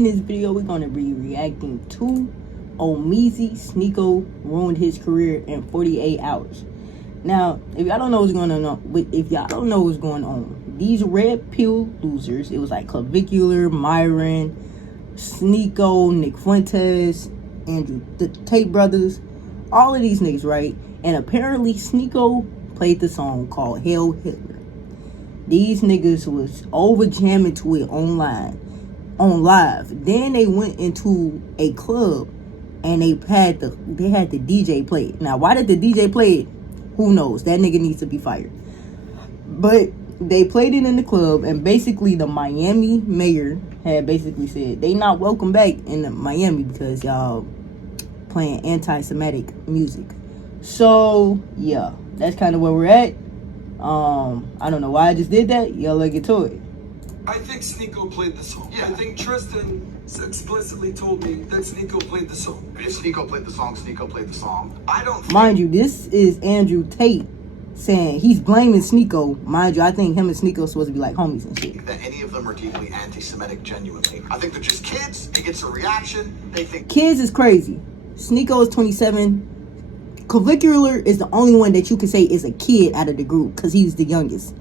in this video, we're going to be reacting to Ohmeezzy. Sneako ruined his career in 48 hours. Now, if y'all don't know what's going on, these red pill losers, it was like Clavicular, Myron, Sneako, Nick Fuentes, Andrew, the Tate brothers, all of these niggas, right? And apparently Sneako played the song called Hail Hitler. These niggas was over jamming to it on live. Then they went into a club and they had the DJ play it. Now, why did the DJ play it? Who knows? That nigga needs to be fired. But they played it in the club, and basically the Miami mayor had basically said they not welcome back in Miami because y'all playing anti-Semitic music. So yeah, that's kind of where we're at. I don't know why I just did that. Y'all let's get to it. I think Sneako played the song. Yeah. I think Tristan explicitly told me that Sneako played the song. If Sneako played the song, Sneako played the song. I don't think... Mind you, this is Andrew Tate saying he's blaming Sneako. Mind you, I think him and Sneako supposed to be like homies and shit. that any of them are deeply anti-Semitic genuinely. I think they're just kids. It gets a reaction. They think... Kids is crazy. Sneako is 27. Clavicular is the only one that you can say is a kid out of the group because he's the youngest.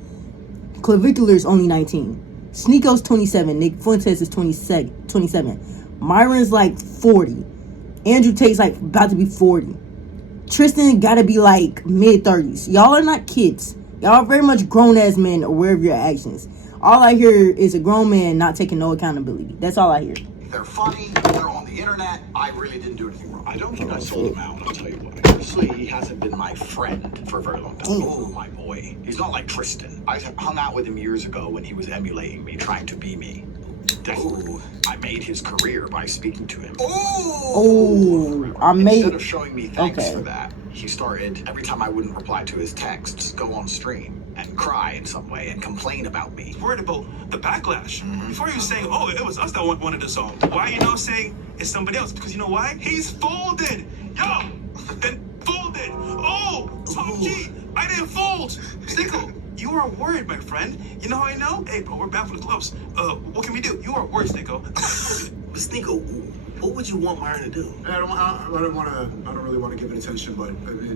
Clavicular is only 19. Sneako's 27. Nick Fuentes is 27. Myron's like 40. Andrew Tate's like about to be 40. Tristan gotta be like mid-30s. Y'all are not kids. Y'all are very much grown-ass men aware of your actions. All I hear is a grown man not taking no accountability. That's all I hear. They're funny. They're on the internet. I really didn't do anything wrong. I don't think I sold him out. I'll tell you why. Honestly, he hasn't been my friend for a very long time. Oh, my boy. He's not like Tristan. I hung out with him years ago when he was emulating me, trying to be me. Ooh. I made his career by speaking to him. Instead of showing me thanks for that, he started, every time I wouldn't reply to his texts, go on stream and cry in some way and complain about me. Worried about the backlash. Before you were saying, oh, it was us that wanted the song. Why are you now saying it's somebody else? Because you know why? He's folded. Yo, then folded. Oh, Tom G, I didn't fold. Sneako, you are worried, my friend. You know how I know? Hey, bro, we're back for the clubs. What can we do? You are worried, Sneako. But Sneako, what would you want Myron to do? I don't really want to give it attention, but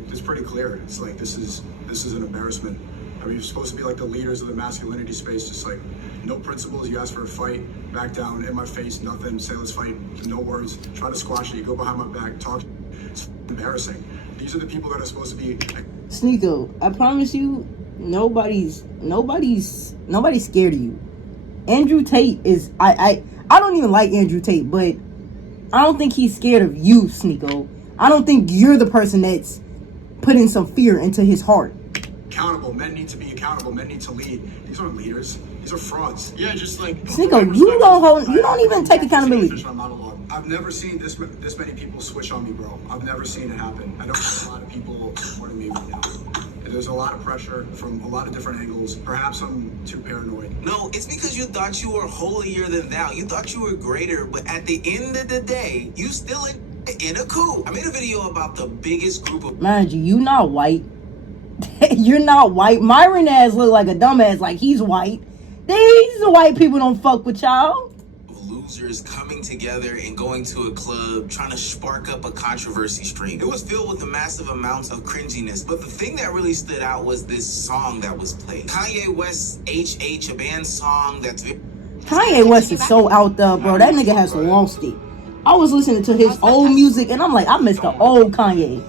it's pretty clear. It's like this is an embarrassment. I mean, you're supposed to be like the leaders of the masculinity space, just like no principles. You ask for a fight, back down, in my face, nothing. Say let's fight, no words. Try to squash it. You go behind my back, talk. It's embarrassing. These are the people that are supposed to be. Sneako, I promise you, nobody's scared of you. Andrew Tate is I don't even like Andrew Tate, but I don't think he's scared of you, Sneako. I don't think you're the person that's putting some fear into his heart. Accountable. Men need to be accountable. Men need to lead. These aren't leaders. These are frauds. Yeah, just like Sneako, you don't even take accountability. I've never seen this many people switch on me, bro. I've never seen it happen. I know a lot of people supporting me right now. There's a lot of pressure from a lot of different angles. Perhaps I'm too paranoid. No, it's because you thought you were holier than thou. You thought you were greater, but at the end of the day, you still in a coup. I made a video about the biggest group of... Mind you, you not white. You're not white. Myron ass look like a dumbass like he's white. These white people don't fuck with y'all. Losers coming together and going to a club trying to spark up a controversy stream. It was filled with a massive amounts of cringiness, but the thing that really stood out was this song that was played. Kanye West's HH, a band song that's... Kanye West is so out there, bro. That nigga has lost it. I was listening to his old music and I'm like, I miss the old Kanye.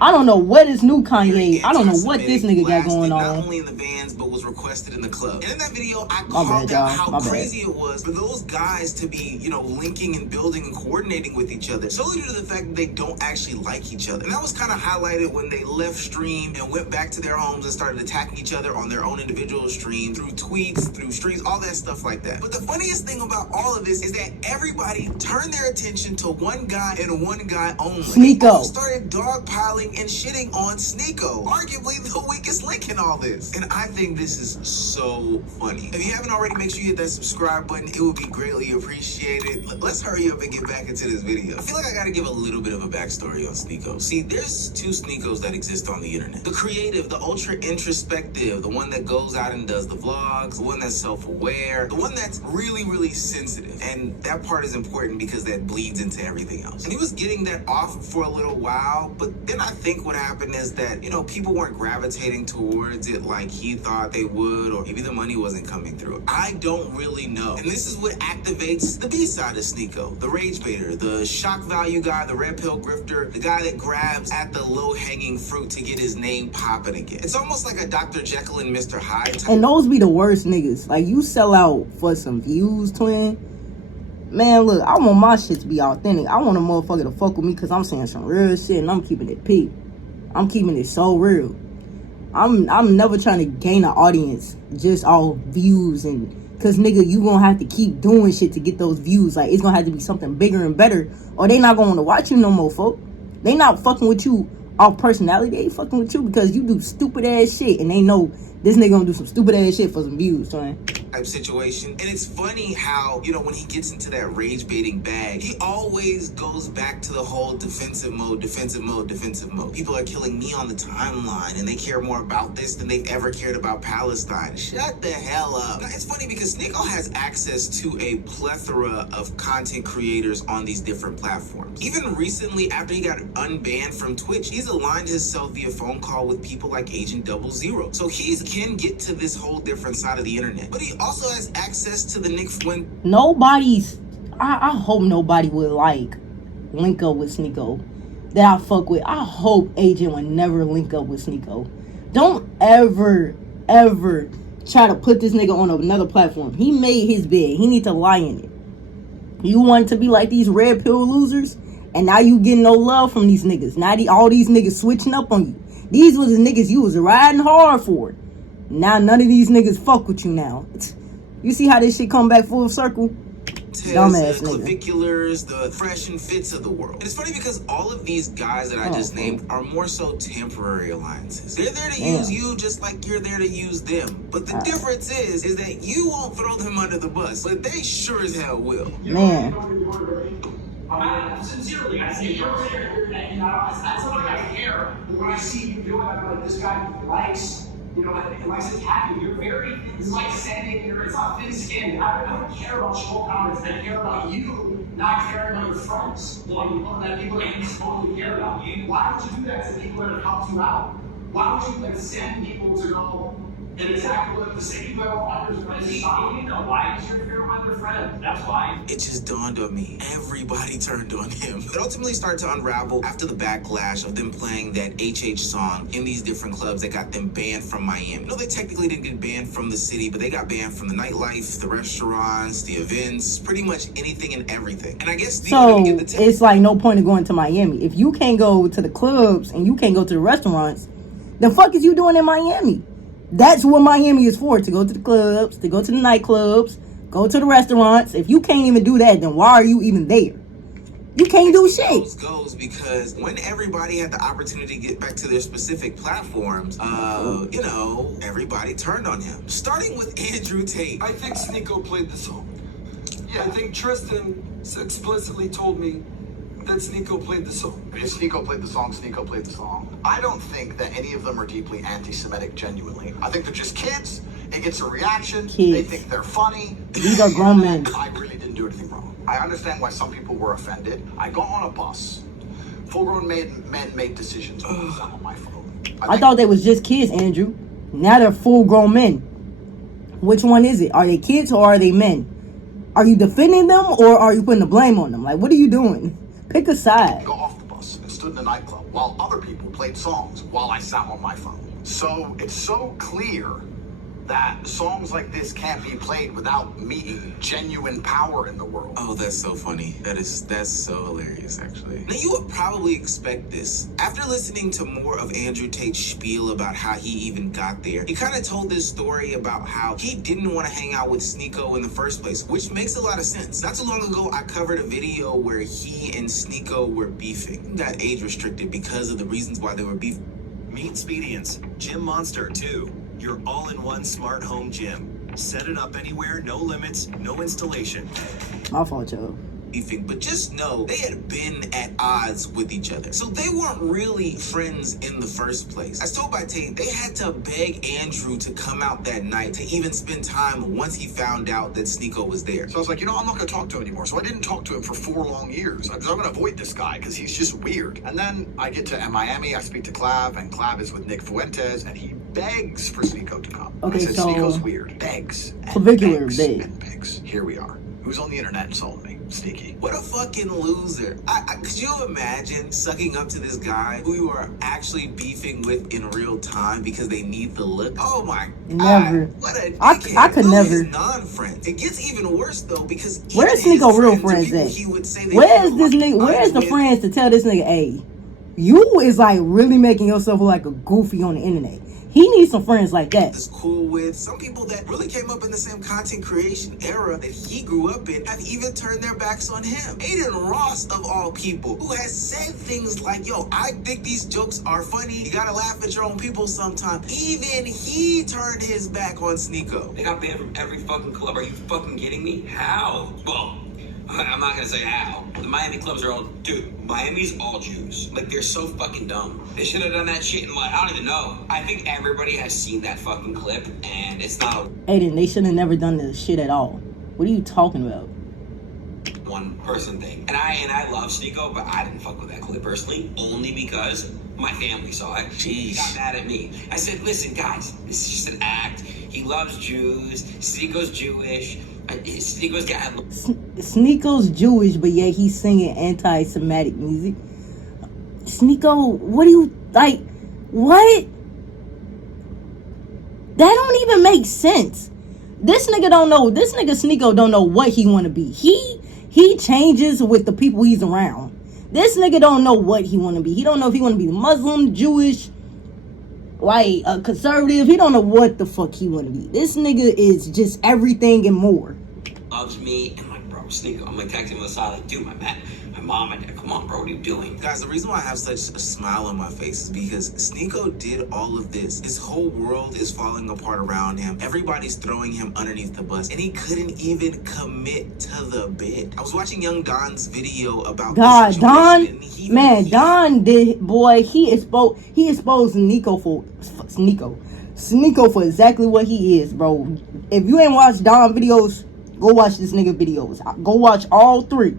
I don't know what is new Kanye. I don't know what this nigga got going on. Not only in the vans, but was requested in the club. And in that video, I called out how crazy it was for those guys to be, you know, linking and building and coordinating with each other, solely due to the fact that they don't actually like each other. And that was kind of highlighted when they left stream and went back to their homes and started attacking each other on their own individual stream, through tweets, through streams, all that stuff like that. But the funniest thing about all of this is that everybody turned their attention to one guy and one guy only. Sneako. Started dogpiling trolling and shitting on Sneako, arguably the weakest link in all this. And I think this is so funny. If you haven't already, make sure you hit that subscribe button. It would be greatly appreciated. Let's hurry up and get back into this video. I feel like I gotta give a little bit of a backstory on Sneako. See, there's two Sneakos that exist on the internet. The creative, the ultra introspective, the one that goes out and does the vlogs, the one that's self-aware, the one that's really, really sensitive. And that part is important because that bleeds into everything else. And he was getting that off for a little while, but then I think what happened is that, you know, people weren't gravitating towards it like he thought they would, or maybe the money wasn't coming through. I don't really know. And this is what activates the B side of Sneako, the rage baiter, the shock value guy, the red pill grifter, the guy that grabs at the low-hanging fruit to get his name popping again. It's almost like a Dr. Jekyll and Mr. Hyde type. And those be the worst niggas. Like, you sell out for some views, twin. Man, look, I want my shit to be authentic. I want a motherfucker to fuck with me because I'm saying some real shit and I'm keeping it peak. I'm keeping it so real. I'm never trying to gain an audience just all views, and because nigga, you gonna have to keep doing shit to get those views. Like, it's gonna have to be something bigger and better, or they not gonna want to watch you no more, folk. They not fucking with you off personality. They fucking with you because you do stupid ass shit, and they know this nigga gonna do some stupid ass shit for some views, son. Type situation. And it's funny how, you know, when he gets into that rage baiting bag, he always goes back to the whole defensive mode, defensive mode, defensive mode. People are killing me on the timeline and they care more about this than they've ever cared about Palestine. Shut the hell up. Now, it's funny because Sneako has access to a plethora of content creators on these different platforms. Even recently, after he got unbanned from Twitch, he's aligned himself via phone call with people like Agent 00. So he can get to this whole different side of the internet. But he also has access to the Nick when I hope nobody would like link up with Sneako that I fuck with. I hope Agent would never link up with Sneako. Don't ever try to put this nigga on another platform. He made his bed. He need to lie in it. You want to be like these red pill losers, and now you getting no love from these niggas. Now all these niggas switching up on you. These was the niggas you was riding hard for. Now none of these niggas fuck with you now. You see how this shit come back full circle? Dumbass nigga. Claviculars, the fresh and fits of the world. And it's funny because all of these guys that I just named are more so temporary alliances. They're there to use you just like you're there to use them. But the difference is that you won't throw them under the bus, but they sure as hell will. Man. Sincerely, I see you're there, and that's something I care. When I see you doing, I'm like, this guy likes, you know, likes attacking. You're very, it's like sending, it's not thin skinned. I don't care about troll comments. I care about you not caring about your friends. Well, that people that you supposed to care about you. Why would you do that to people that have helped you out? Why would you send people to go and attack the same people that are others? You know why? Because you're with their friends. That's why. It just dawned on me. Everybody turned on him. It ultimately started to unravel after the backlash of them playing that HH song in these different clubs that got them banned from Miami. No, they technically didn't get banned from the city, but they got banned from the nightlife, the restaurants, the events, pretty much anything and everything. And I guess it's like no point in going to Miami. If you can't go to the clubs and you can't go to the restaurants, the fuck is you doing in Miami? That's what Miami is for, to go to the clubs, to go to the nightclubs, go to the restaurants. If you can't even do that, then why are you even there? You can't do shit. Goes because when everybody had the opportunity to get back to their specific platforms, you know, everybody turned on him. Starting with Andrew Tate. I think Sneako played the song. Yeah, I think Tristan explicitly told me that Sneako played the song. If Sneako played the song, Sneako played the song. I don't think that any of them are deeply anti-Semitic genuinely. I think they're just kids. It gets a reaction. They think they're funny. These are grown men. I really didn't do anything wrong. I understand why some people were offended. I got on a bus. Full-grown men made decisions on my phone. I thought they was just kids, Andrew. Now they're full-grown men. Which one is it? Are they kids or are they men? Are you defending them or are you putting the blame on them? Like, what are you doing? Pick a side. I got off the bus and stood in the nightclub while other people played songs while I sat on my phone. So it's so clear that songs like this can't be played without meeting genuine power in the world. Oh, that's so funny. That's so hilarious, actually. Now, you would probably expect this. After listening to more of Andrew Tate's spiel about how he even got there, he kind of told this story about how he didn't want to hang out with Sneako in the first place, which makes a lot of sense. Not too long ago, I covered a video where he and Sneako were beefing. Got age restricted because of the reasons why they were beefing. Meet Spedience, Gym Monster 2, your all-in-one smart home gym. Set it up anywhere, no limits, no installation. My fault, y'all. But just know they had been at odds with each other, so they weren't really friends in the first place. As told by Tate, they had to beg Andrew to come out that night to even spend time once he found out that Sneako was there. So I was like, I'm not going to talk to him anymore. So I didn't talk to him for 4 long years. I'm going to avoid this guy because he's just weird. And then I get to Miami, I speak to Clav, and Clav is with Nick Fuentes, and he begs for Sneako to come. Okay, I said, so Sneako's weird. Begs. And clavicular begs beg. and begs. Here we are. Who's on the internet insulting me? Sneaky. What a fucking loser. Could you imagine sucking up to this guy who you are actually beefing with in real time because they need the look? Oh my Never. God. What a I could Those never. is non-friends. It gets even worse though because Where's even his Sneako real friends, friends or people at? he would say they Where's were this nigga? Where's the with, friends to tell this nigga, hey, you is like really making yourself look like a goofy on the internet. He needs some friends like that. is cool with some people that really came up in the same content creation era that he grew up in have even turned their backs on him. Aiden Ross, of all people, who has said things like, yo, I think these jokes are funny. You gotta laugh at your own people sometime. Even he turned his back on Sneako. They got banned from every fucking club. Are you fucking kidding me? How? Well, I'm not gonna say how. The Miami clubs are all, dude, Miami's all Jews. Like, they're so fucking dumb. They should have done that shit in, like, I don't even know. I think everybody has seen that fucking clip, and it's not a Aiden, they should have never done this shit at all. What are you talking about? one person thing. And I love Sneako, but I didn't fuck with that clip personally, only because my family saw it. He got mad at me. I said, listen, guys, this is just an act. He loves Jews. Sneako's Jewish. Sneako's got... Sneako's Jewish, but yet he's singing anti-Semitic music. Sneako, what do you, like, what? That don't even make sense. This nigga Sneako don't know what he want to be. He changes with the people he's around. This nigga don't know what he want to be. He don't know if he want to be Muslim, Jewish, like a conservative. He don't know what the fuck he want to be. This nigga is just everything and more. Loves me, and like, bro, Sneako, I'm like texting him on the side, like, dude, my mom, my dad, come on, bro, what are you doing? Guys, the reason why I have such a smile on my face is because Sneako did all of this. His whole world is falling apart around him. Everybody's throwing him underneath the bus, and he couldn't even commit to the bit. I was watching Young Don's video about God, this Don, situation, and man, Don did, boy, he exposed Sneako for exactly what he is, bro. If you ain't watched Don videos, go watch this nigga videos. Go watch all 3.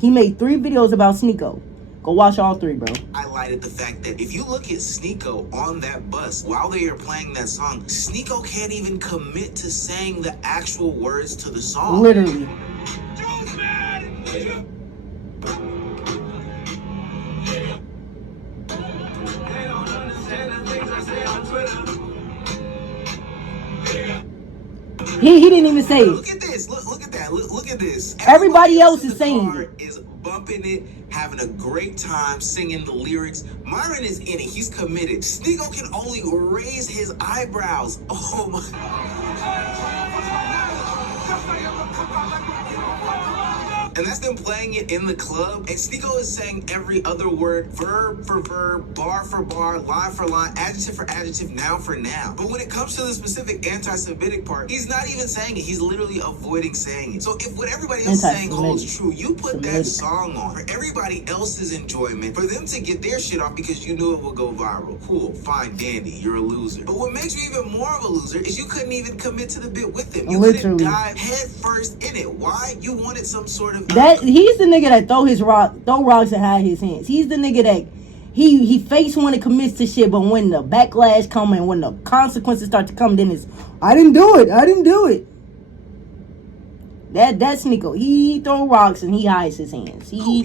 He made 3 videos about Sneako. Go watch all 3, bro. Highlighted the fact that if you look at Sneako on that bus while they are playing that song, Sneako can't even commit to saying the actual words to the song. Literally. He didn't even say it. Look at this. Look at that. Look at this. Everybody else is in the saying car it. is bumping it, having a great time singing the lyrics. Myron is in it. He's committed. Sneako can only raise his eyebrows. Oh my. And that's them playing it in the club. And Sneako is saying every other word, verb for verb, bar for bar, line for line, adjective for adjective, noun for noun. But when it comes to the specific anti-Semitic part, he's not even saying it. He's literally avoiding saying it. So if what everybody else is saying holds true, you put that song on for everybody else's enjoyment, for them to get their shit off because you knew it would go viral. Cool, fine, dandy, you're a loser. But what makes you even more of a loser is you couldn't even commit to the bit with him. You couldn't dive head first in it. Why? You wanted some sort of... He's the nigga that throw rocks and hide his hands. He's the nigga that he fakes when it commits to shit, but when the backlash come and when the consequences start to come, then it's I didn't do it. That's Sneako. He throw rocks and he hides his hands. He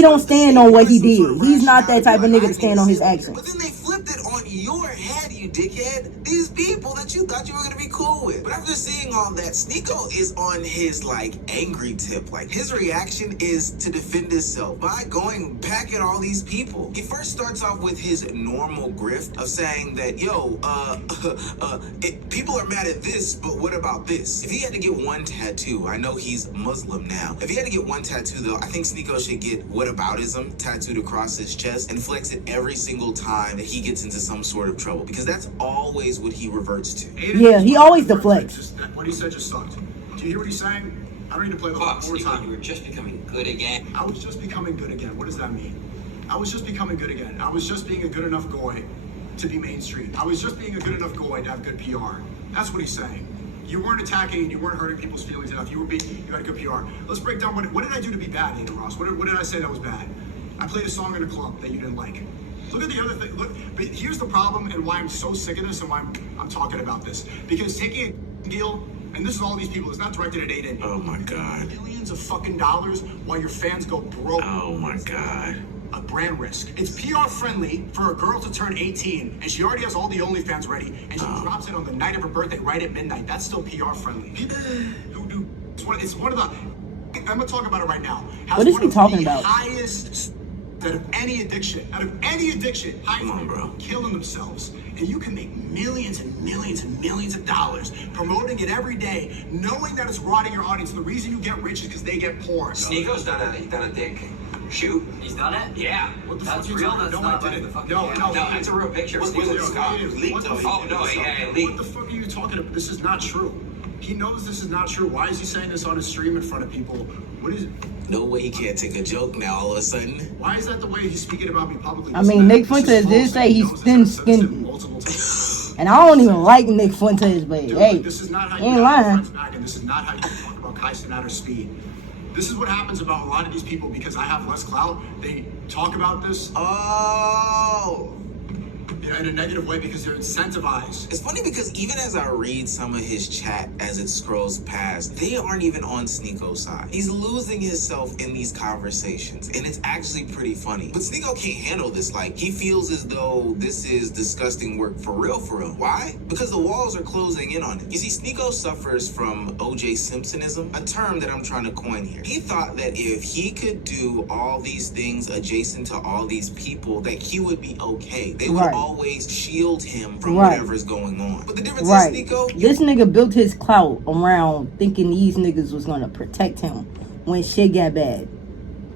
don't stand on what he did. He's not that type of nigga to stand on his actions. But then they flipped it on your head, you you dickhead. These people that you thought you were gonna be cool with. But after seeing all that, Sneako is on his, like, angry tip. Like, his reaction is to defend himself by going back at all these people. He first starts off with his normal grift of saying that, yo, people are mad at this, but what about this? If he had to get one tattoo, I know he's Muslim now. If he had to get one tattoo, though, I think Sneako should get whataboutism tattooed across his chest and flex it every single time that he gets into some sort of trouble, because that's always what he reverts to. Yeah, he always deflects. What he said just sucked. Do you hear what he's saying? I don't need to play the whole Sneako, time. you were just becoming good again. I was just becoming good again. What does that mean? I was just becoming good again. I was just being a good enough guy to be mainstream. I was just being a good enough guy to have good PR. That's what he's saying. You weren't attacking and you weren't hurting people's feelings enough. You had good PR. Let's break down what did I do to be bad, Aiden Ross? What did I say that was bad? I played a song in a club that you didn't like. Look at the other thing. Look, but here's the problem and why I'm so sick of this and why I'm talking about this. Because taking a deal, and this is all these people, it's not directed at Aiden. Oh my God. Millions of fucking dollars while your fans go broke. Oh my God. A brand risk. It's PR friendly for a girl to turn 18 and she already has all the OnlyFans ready and she drops it on the night of her birthday right at midnight. That's still PR friendly. People who do it's one of the I'm gonna talk about it right now. What is he talking about? Highest out of any addiction, Come on, bro. killing themselves. And you can make millions and millions and millions of dollars promoting it every day, knowing that it's rotting your audience. The reason you get rich is because they get porn. Sneako's done a dick shoot. He's done it? Yeah. What the That's fuck you real. talking? That's No, not I like didn't. the fucking. No, it's a real picture. What- Sneako's what- Scott. what- Leaked what the though. fuck- Oh no, yeah, What leaked. the fuck are you talking about? This is not true. He knows this is not true. Why is he saying this on his stream in front of people? What is it? No way he can't take a joke now all of a sudden. Why is that the way he's speaking about me publicly? I mean, Nick Fuentes did say he's thin-skinned. And I don't even like Nick Fuentes, but Dude, hey, this is not how he you ain't get lying. friends back, and this is not how you talk about Kai Cenat or Speed. This is what happens about a lot of these people because I have less clout. They talk about this Oh. in a negative way because they're incentivized. It's funny because even as I read some of his chat as it scrolls past, they aren't even on Sneako's side. He's losing himself in these conversations, and it's actually pretty funny. But Sneako can't handle this. Like, he feels as though this is disgusting work for real, for real. Why? Because the walls are closing in on him. You see, Sneako suffers from O.J. Simpsonism, a term that I'm trying to coin here. He thought that if he could do all these things adjacent to all these people, that he would be okay. They would always shield him from whatever's going on. But the difference is, Sneako, this nigga built his clout around thinking these niggas was gonna protect him when shit got bad.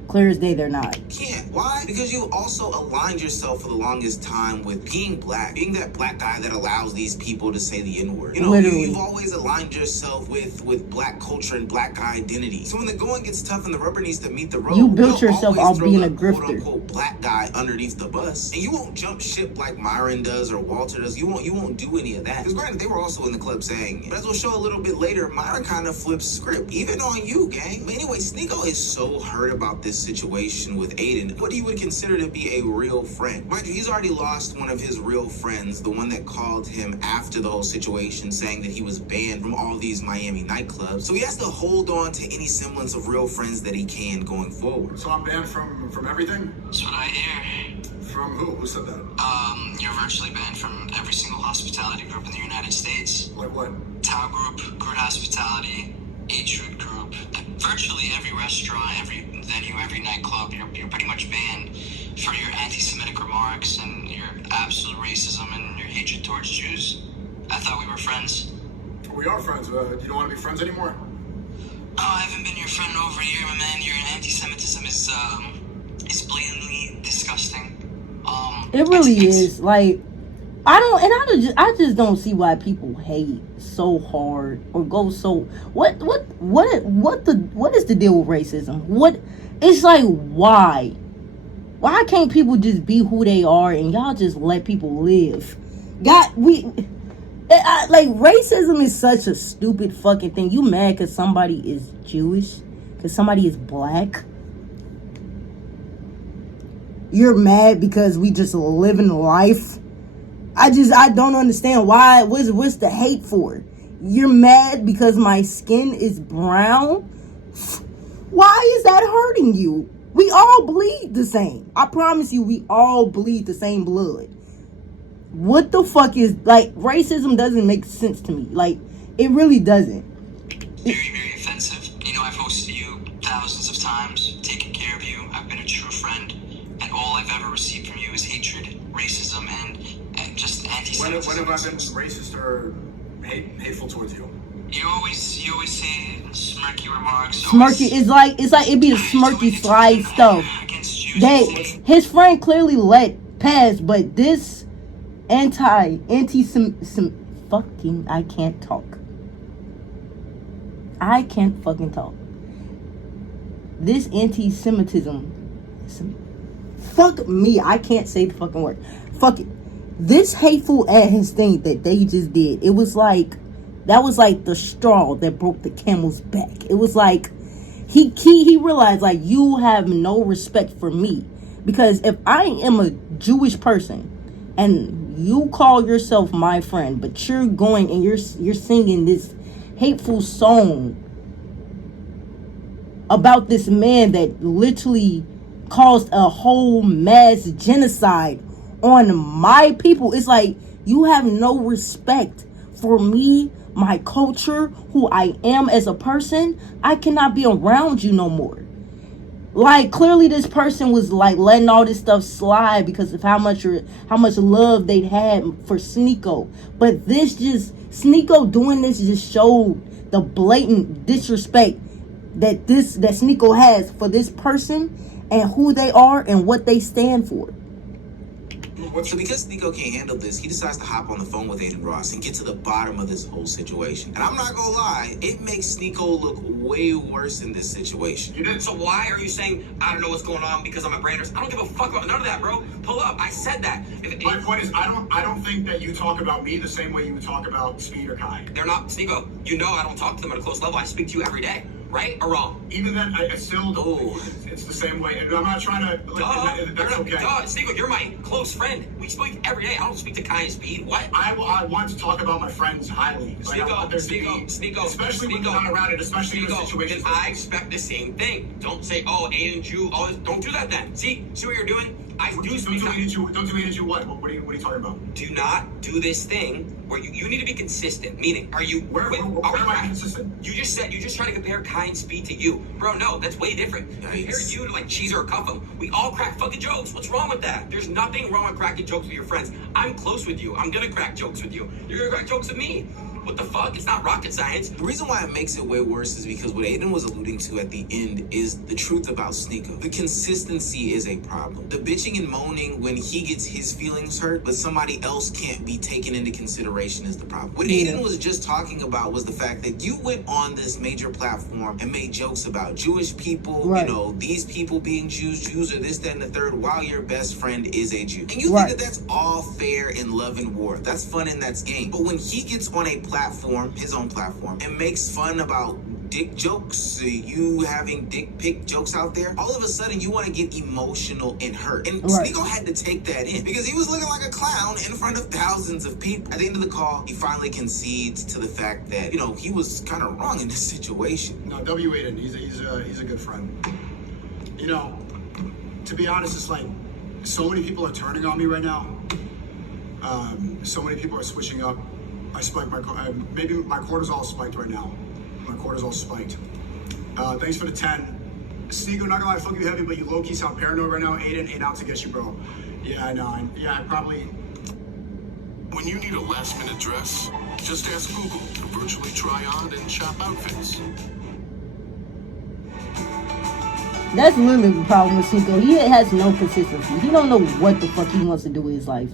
Clear as day, they're not. Can't. Why? Because you also aligned yourself for the longest time with being black. Being that black guy that allows these people to say the N-word. You know, you've always aligned yourself with black culture and black guy identity. So when the going gets tough and the rubber needs to meet the road, You built yourself off being a grifter. quote-unquote black guy underneath the bus. And you won't jump ship like Myron does or Walter does. You won't do any of that. Because granted, they were also in the club saying, but as we'll show a little bit later, Myron kind of flips script. Even on you, gang. But anyway, Sneako is so hurt about this situation with Aiden, what he would consider to be a real friend. Mind you, he's already lost one of his real friends, the one that called him after the whole situation, saying that he was banned from all these Miami nightclubs. So he has to hold on to any semblance of real friends that he can going forward. So I'm banned from everything? That's what I hear. From who? Who said that? You're virtually banned from every single hospitality group in the United States. Like what? Tao Group, Crude Hospitality, H-Root Group, virtually every restaurant, every venue, every nightclub, you're pretty much banned for your anti-Semitic remarks and your absolute racism and your hatred towards Jews. I thought we were friends. We are friends. You don't want to be friends anymore? Oh, I haven't been your friend in over a year, my man. Your anti-Semitism is blatantly disgusting. It really is. Like, I just don't see why people hate so hard or go so. What is the deal with racism? What? It's like, why? Why can't people just be who they are and y'all just let people live? Like, racism is such a stupid fucking thing. You mad because somebody is Jewish? Because somebody is black? You're mad because we just living life? I don't understand why. What's the hate for? You're mad because my skin is brown? Why is that hurting you? We all bleed the same. I promise you, we all bleed the same blood. What the fuck is, like, racism doesn't make sense to me. Like, it really doesn't. Very, very offensive. You know, I've hosted you thousands of times, taken care of you. I've been a true friend, and all I've ever received from you is hatred, racism, and just anti-Semitism. When have I been racist or hateful towards you? You always say smirky remarks. Smirky is like, it's like it be a smirky slide stuff that his friend clearly let pass, but this fucking, I can't talk. I can't fucking talk. This anti-Semitism, fuck me, I can't say the fucking word. Fuck it. This hateful ass thing that they just did, it was like, that was like the straw that broke the camel's back. It was like, he realized, like, you have no respect for me. Because if I am a Jewish person, and you call yourself my friend, but you're going and you're singing this hateful song about this man that literally caused a whole mass genocide on my people, it's like, you have no respect for me, my culture, who I am as a person. I cannot be around you no more. Like, clearly this person was like letting all this stuff slide because of how much love they'd had for Sneako. But this just, Sneako doing this just showed the blatant disrespect that Sneako has for this person and who they are and what they stand for. So because Sneako can't handle this, he decides to hop on the phone with Aiden Ross and get to the bottom of this whole situation. And I'm not gonna lie, it makes Sneako look way worse in this situation. You did. So why are you saying I don't know what's going on because I'm a brainers? I don't give a fuck about none of that, bro. Pull up. I said that. My point is, I don't think that you talk about me the same way you would talk about Speed or Kai. They're not Sneako. You know I don't talk to them at a close level. I speak to you every day. Right or wrong? Even then, I still don't. It's the same way. And I'm not trying to. That's okay. Sneako, you're my close friend. We speak every day. I don't speak to Kai and Speed. What? I want to talk about my friends highly. Sneako, especially when they're not around it, especially in a situation. Then I expect the same thing. Don't say, oh, Aiden, Jew, all this. Don't do that then. See what you're doing? Don't do Aiden Jew what? What are you talking about? Do not do this thing where you need to be consistent. Meaning, are you where am I consistent? You just try to compare Kai and Speed to you. Bro, no, that's way different. Compare you to like Cheezer or Cuff'em. We all crack fucking jokes. What's wrong with that? There's nothing wrong with cracking jokes with your friends. I'm close with you. I'm gonna crack jokes with you. You're gonna crack jokes with me. What the fuck? It's not rocket science. The reason why it makes it way worse is because what Aiden was alluding to at the end is the truth about Sneako. The consistency is a problem. The bitching and moaning when he gets his feelings hurt, but somebody else can't be taken into consideration is the problem. What Aiden was just talking about was the fact that you went on this major platform and made jokes about Jewish people, right. You know, these people being Jews are this, that, and the third, while your best friend is a Jew. And you think that that's all fair in love and war. That's fun and that's game. But when he gets on a platform, his own platform, and makes fun about dick jokes, you having dick pic jokes out there, all of a sudden you want to get emotional and hurt. And Sneako had to take that in because he was looking like a clown in front of thousands of people. At the end of the call, he finally concedes to the fact that, you know, he was kind of wrong in this situation. No, W. Aiden, he's a good friend. You know, to be honest, it's like so many people are turning on me right now. So many people are switching up. I spiked maybe my cortisol spiked right now. My cortisol spiked. Thanks for the 10. Sneako, not gonna lie, fuck you heavy, but you low-key sound paranoid right now. Aiden ain't out to get you, bro. Yeah, I know. I probably... When you need a last-minute dress, just ask Google to virtually try on and shop outfits. That's literally the problem with Sneako. He has no consistency. He don't know what the fuck he wants to do with his life.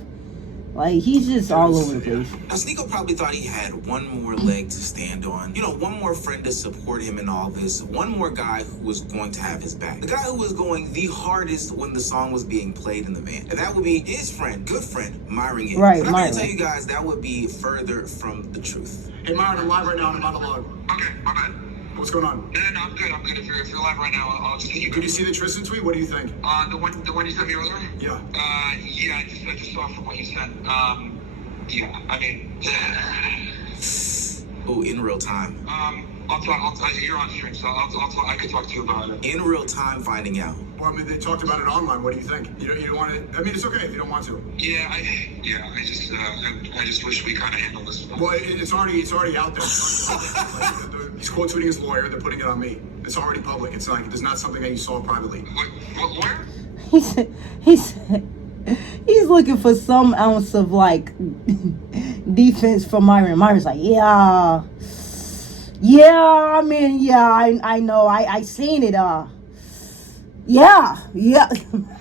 Like, he's just all over the place. Now, Sneako probably thought he had one more leg to stand on. You know, one more friend to support him in all this. One more guy who was going to have his back. The guy who was going the hardest when the song was being played in the van. And that would be his friend, good friend, Myron. Right, but I'm going to tell you guys, that would be further from the truth. Hey, Myron, I'm live right now on a monologue. Okay, my bad. What's going on? No, I'm good. If you're live right now, I'll just... Did you see the Tristan tweet? What do you think? The one you sent me earlier? Yeah. Yeah, I just saw from what you sent. Yeah, I mean... Oh, in real time. You're on stream, so I could talk to you about it. In real time, finding out. Well, I mean, they talked about it online. What do you think? You don't want to. I mean, it's okay if you don't want to. I just wish we kind of handled this. Well, it's already out there. He's quote tweeting his lawyer. They're putting it on me. It's already public. It's like there's not something that you saw privately. What lawyer? He said he's looking for some ounce of like defense from Myron. Myron's like, I know, I seen it.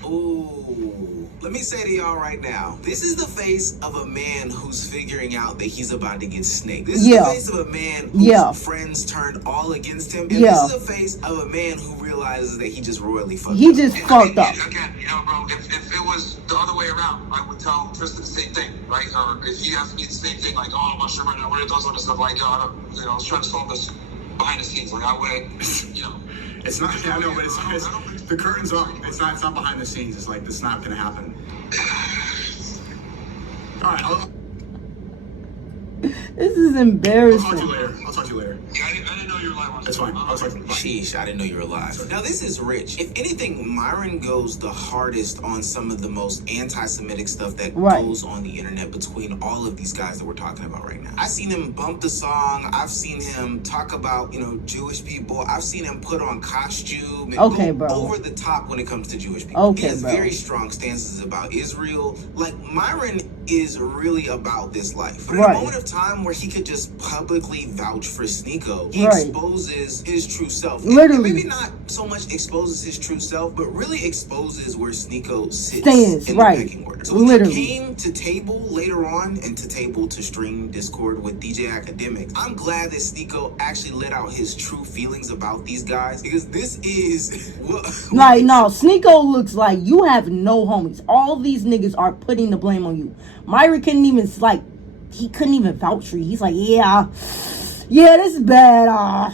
Ooh. Let me say to y'all right now, this is the face of a man who's figuring out that he's about to get snaked. This is the face of a man whose friends turned all against him. And this is the face of a man who realizes that he just royally fucked up. He just fucked up. Again, bro, if it was the other way around, I would tell Tristan the same thing, right? Or if he asked me the same thing, like, oh, I'm not sure right now, what are those sort of stuff, like, I was trying to solve this behind the scenes, like, I would, It's not. Yeah, I know, but it's the curtain's up. It's not behind the scenes. It's like it's not gonna happen. All right. This is embarrassing. I'll talk to you later. Yeah, I didn't know you were live on. That's fine. I'll talk to you. Sheesh, I didn't know you were alive. Now, this is rich. If anything, Myron goes the hardest on some of the most anti-Semitic stuff that goes on the internet between all of these guys that we're talking about right now. I've seen him bump the song. I've seen him talk about, Jewish people. I've seen him put on costume and go over the top when it comes to Jewish people. He has very strong stances about Israel. Like, Myron is really about this life. But in a moment of time where he could just publicly vouch for Sneako, he exposes his true self. Literally. And maybe not so much exposes his true self, but really exposes where Sneako sits in the pecking order. So when he came to table later on and to table to stream Discord with DJ Academics, I'm glad that Sneako actually let out his true feelings about these guys, because this is Sneako looks like you have no homies. All these niggas are putting the blame on you. Myra couldn't even he couldn't even vouch for you. He's like, this is bad. I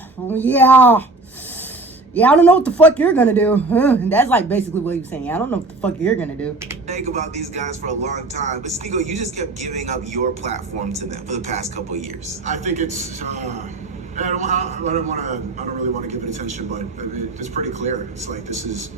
don't know what the fuck you're gonna do. That's like basically what he was saying. I don't know what the fuck you're gonna do. Think about these guys for a long time, but Sneako, you just kept giving up your platform to them for the past couple of years. I think it's. I don't really want to give it attention, but it's pretty clear. It's like this is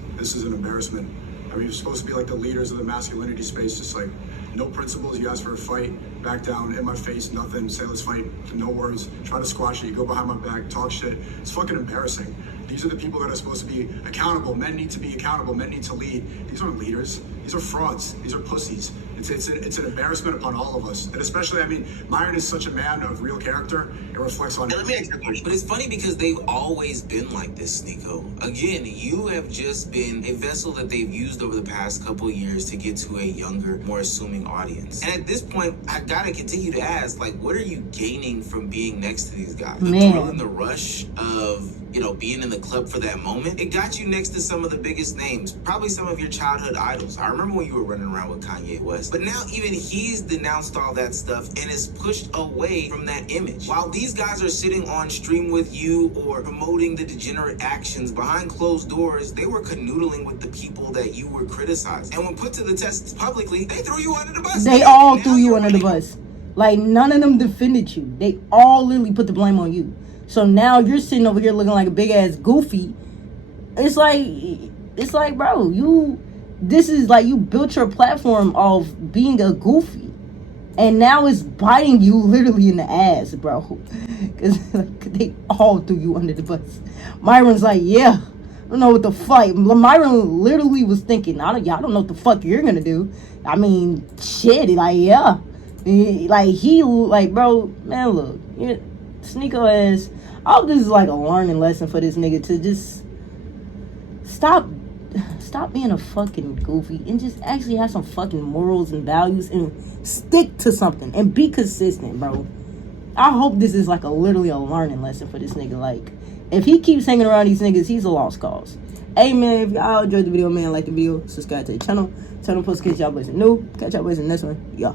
an embarrassment. I mean, you're supposed to be like the leaders of the masculinity space, just like no principles. You ask for a fight, back down, in my face, nothing. Say let's fight, no words. Try to squash it. You go behind my back, talk shit. It's fucking embarrassing. These are the people that are supposed to be accountable. Men need to be accountable. Men need to lead. These aren't leaders. These are frauds. These are pussies. It's an embarrassment upon all of us. And especially, I mean, Myron is such a man of real character. It reflects on him. Let me ask you a question. But it's funny because they've always been like this, Sneako. Again, you have just been a vessel that they've used over the past couple of years to get to a younger, more assuming audience. And at this point, I gotta continue to ask, like, what are you gaining from being next to these guys? The thrill and the rush of being in the club for that moment, it got you next to some of the biggest names, probably some of your childhood idols. I remember when you were running around with Kanye West, but now even he's denounced all that stuff and is pushed away from that image. While these guys are sitting on stream with you or promoting the degenerate actions behind closed doors, they were canoodling with the people that you were criticizing. And when put to the test publicly, they threw you under the bus. They all threw you under the bus. Like, none of them defended you. They all literally put the blame on you. So now you're sitting over here looking like a big ass goofy. It's like, bro, you built your platform off being a goofy, and now it's biting you literally in the ass, bro. Cause they all threw you under the bus. Myron's like, I don't know what the fuck. Myron literally was thinking, I don't know what the fuck you're gonna do. I mean, shit, bro, man, look, Sneako has. I hope this is like a learning lesson for this nigga to just stop being a fucking goofy and just actually have some fucking morals and values and stick to something and be consistent, bro. I hope this is like literally a learning lesson for this nigga. Like, if he keeps hanging around these niggas, he's a lost cause. Hey man, if y'all enjoyed the video, man, like the video, subscribe to the channel. Turn on post in case y'all boys are new. Catch y'all boys in the next one. Yeah.